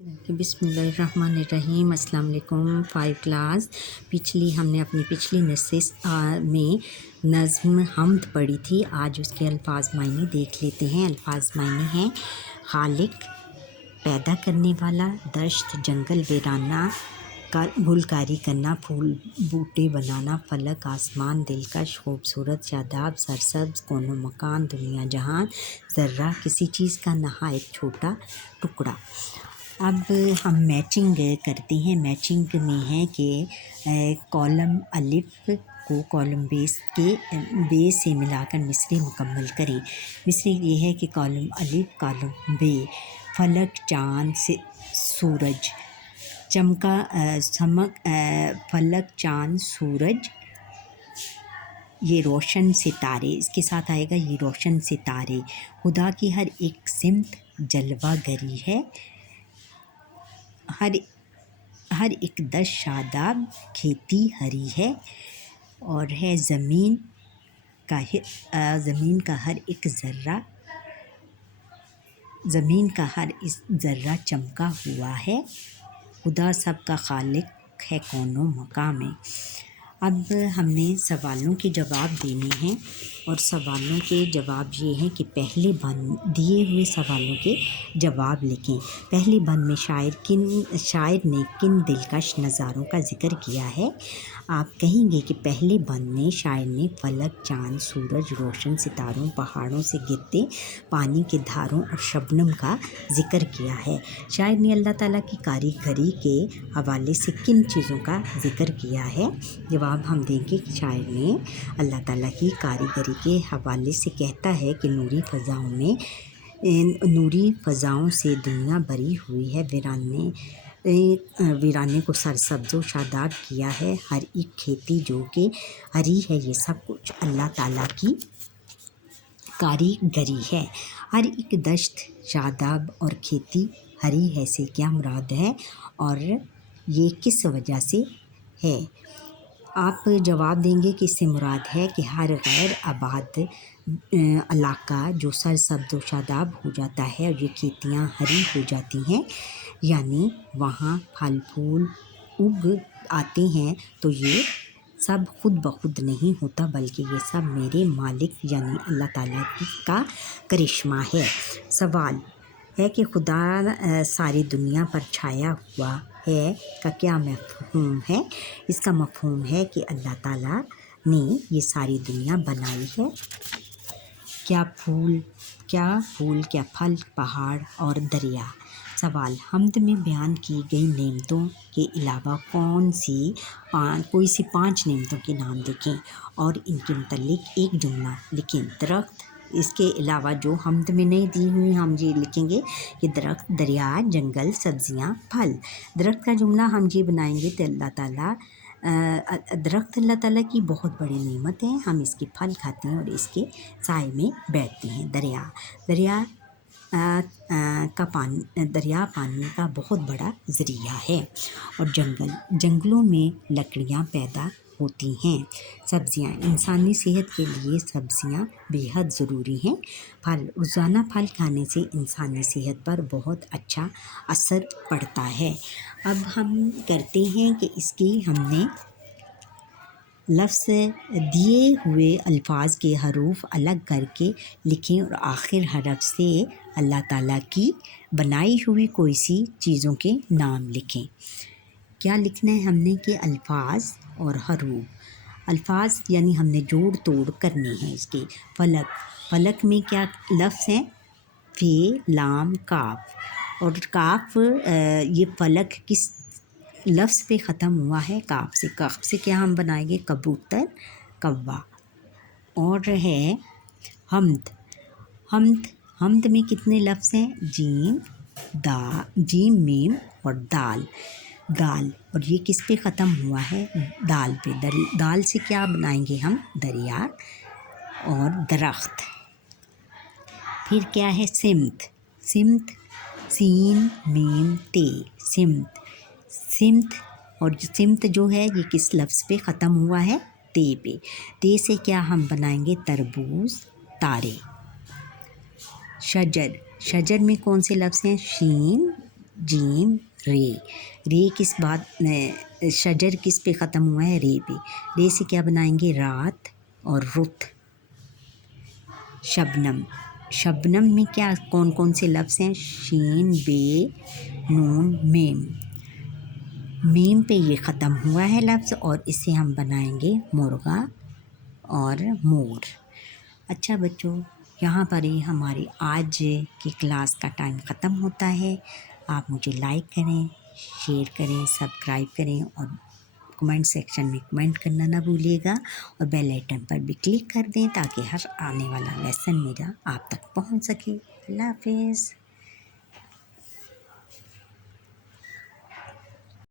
بسم اللہ الرحمن الرحیم۔ السلام علیکم 5 کلاس۔ ہم نے اپنی پچھلی نشست میں نظم حمد پڑھی تھی۔ آج اس کے الفاظ معنی دیکھ لیتے ہیں۔ الفاظ معنی ہیں: خالق، پیدا کرنے والا، دشت جنگل ویرانہ کا گلکاری کرنا، پھول بوٹے بنانا، فلک آسمان دلکش خوبصورت، شاداب سرسبز، کون و مکان دنیا جہان، ذرہ کسی چیز کا نہایت چھوٹا ٹکڑا۔ اب ہم میچنگ کرتے ہیں۔ میچنگ میں ہے کہ کالم الف کو کالم بے سے ملا کر مصرعی مکمل کریں۔ مصرعی یہ ہے کہ کالم الف کالم بے، فلک چاند سورج چمکا، فلک چاند سورج یہ روشن ستارے، اس کے ساتھ آئے گا یہ روشن ستارے۔ خدا کی ہر ایک سمت جلوہ گری ہے، ہر ایک دشت شاداب، کھیتی ہری ہے، اور ہے زمین کا ہر ایک ذرہ، زمین کا ہر ذرہ چمکا ہوا ہے۔ خدا سب کا خالق ہے، کون و مکان میں۔ اب ہم نے سوالوں کے جواب دینے ہیں، اور سوالوں کے جواب یہ ہیں کہ پہلے بند دیے ہوئے سوالوں کے جواب لکھیں۔ پہلے بند میں شاعر نے کن دلکش نظاروں کا ذکر کیا ہے؟ آپ کہیں گے کہ پہلے بند میں شاعر نے فلک، چاند، سورج، روشن ستاروں، پہاڑوں سے گرتے پانی کے دھاروں اور شبنم کا ذکر کیا ہے۔ شاعر نے اللہ تعالیٰ کی کاریگری کے حوالے سے کن چیزوں کا ذکر کیا ہے؟ جواب ہم دیں گے کہ شاعر نے اللہ تعالیٰ کی کاریگری کے حوالے سے کہتا ہے کہ نوری فضاؤں سے دنیا بھری ہوئی ہے، ویرانے کو سرسبز و شاداب کیا ہے، ہر ایک کھیتی جو کہ ہری ہے، یہ سب کچھ اللہ تعالیٰ کی کاریگری ہے۔ ہر ایک دشت شاداب اور کھیتی ہری ہے سے کیا مراد ہے، اور یہ کس وجہ سے ہے؟ آپ جواب دیں گے کہ اس سے مراد ہے کہ ہر غیر آباد علاقہ جو سرسبز و شاداب ہو جاتا ہے اور یہ کھیتیاں ہری ہو جاتی ہیں، یعنی وہاں پھل پھول اگ آتے ہیں، تو یہ سب خود بخود نہیں ہوتا، بلکہ یہ سب میرے مالک یعنی اللہ تعالیٰ کا کرشمہ ہے۔ سوال ہے کہ خدا ساری دنیا پر چھایا ہوا ہے کا کیا مفہوم ہے؟ اس کا مفہوم ہے کہ اللہ تعالیٰ نے یہ ساری دنیا بنائی ہے۔ کیا پھول، کیا پھل، پہاڑ اور دریا۔ سوال: حمد میں بیان کی گئی نعمتوں کے علاوہ کوئی سی 5 نعمتوں کے نام لکھیں اور ان کے متعلق ایک جملہ لکھیں۔ درخت، اس کے علاوہ جو حمد میں نہیں دی ہوئی ہم یہ لکھیں گے کہ درخت، دریا، جنگل، سبزیاں، پھل۔ درخت کا جملہ ہم یہ بنائیں گے کہ درخت اللہ تعالیٰ کی بہت بڑی نعمت ہے، ہم اس کے پھل کھاتے ہیں اور اس کے سائے میں بیٹھتے ہیں۔ دریا پانی کا بہت بڑا ذریعہ ہے، اور جنگلوں میں لکڑیاں پیدا ہوتی ہیں۔ سبزیاں، انسانی صحت کے لیے سبزیاں بے حد ضروری ہیں۔ پھل، روزانہ پھل کھانے سے انسانی صحت پر بہت اچھا اثر پڑتا ہے۔ اب ہم کرتے ہیں کہ اس کی ہم نے لفظ دیے ہوئے الفاظ کے حروف الگ کر کے لکھیں اور آخر حرف سے اللہ تعالیٰ کی بنائی ہوئی کوئی سی چیزوں کے نام لکھیں۔ کیا لکھنا ہے ہم نے کہ الفاظ اور حروف۔ الفاظ یعنی ہم نے جوڑ توڑ کرنے ہیں اس کے۔ فلک میں کیا لفظ ہیں؟ فے، لام، کاف، اور کاف یہ فلک کس لفظ پہ ختم ہوا ہے؟ کاف سے۔ کاف سے کیا ہم بنائیں گے؟ کبوتر، کوا۔ اور ہے حمد میں کتنے لفظ ہیں؟ جیم، میم اور دال۔ اور یہ کس پہ ختم ہوا ہے؟ دال پہ۔ دال سے کیا بنائیں گے ہم؟ دریا اور درخت۔ پھر کیا ہے؟ سمت، سین، میم، تے، سمت، اور سمت جو ہے یہ کس لفظ پہ ختم ہوا ہے؟ تے پہ۔ تے سے کیا ہم بنائیں گے؟ تربوز، تارے۔ شجر میں کون سے لفظ ہیں؟ شین، جیم رے. رے کس بات شجر کس پہ ختم ہوا ہے؟ رے پہ. رے سے کیا بنائیں گے؟ رات اور رت. شبنم. شبنم میں کیا کون کون سے لفظ ہیں؟ شین، بے، نون، میم. میم پہ یہ ختم ہوا ہے لفظ اور اسے ہم بنائیں گے مرغا اور مور. اچھا بچوں، یہاں پر ہی ہماری آج کی کلاس کا ٹائم ختم ہوتا ہے. آپ مجھے لائک کریں، شیئر کریں، سبسکرائب کریں اور کمنٹ سیکشن میں کمنٹ کرنا نہ بھولیے گا اور بیل آئٹن پر بھی کلک کر دیں تاکہ ہر آنے والا لیسن میرا آپ تک پہنچ سکے. اللہ حافظ.